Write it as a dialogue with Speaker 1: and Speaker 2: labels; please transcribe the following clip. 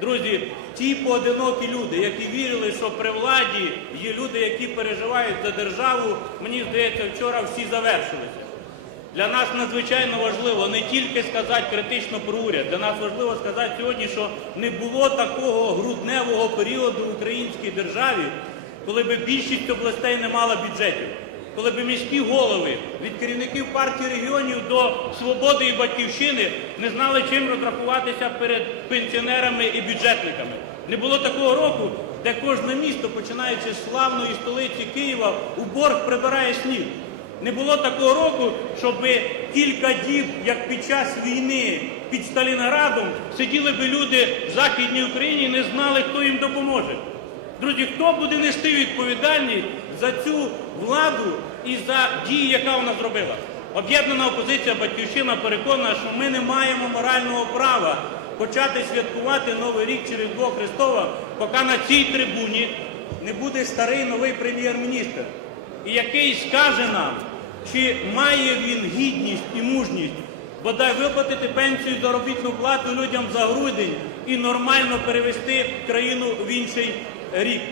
Speaker 1: Друзі, ті поодинокі люди, які вірили, що при владі є люди, які переживають за державу, мені здається, вчора всі завершилися. Для нас надзвичайно важливо не тільки сказати критично про уряд, для нас важливо сказати сьогодні, що не було такого грудневого періоду в українській державі, коли би більшість областей не мала бюджетів, коли би міські голови від керівників партії регіонів до свободи і батьківщини не знали, чим розрахуватися перед пенсіонерами і бюджетниками. Не було такого року, де кожне місто, починаючи з славної столиці Києва, у борг прибирає сніг. Не було такого року, щоб кілька діб, як під час війни під Сталінградом, сиділи би люди в Західній Україні і не знали, хто їм допоможе. Друзі, хто буде нести відповідальність за цю владу і за дії, яка вона зробила? Об'єднана опозиція Батьківщина переконана, що ми не маємо морального права почати святкувати Новий рік через Різдво Христова, поки на цій трибуні не буде старий новий прем'єр-міністр і який скаже нам, чи має він гідність і мужність бодай виплатити пенсію заробітну плату людям за грудень і нормально перевести країну в інший рік.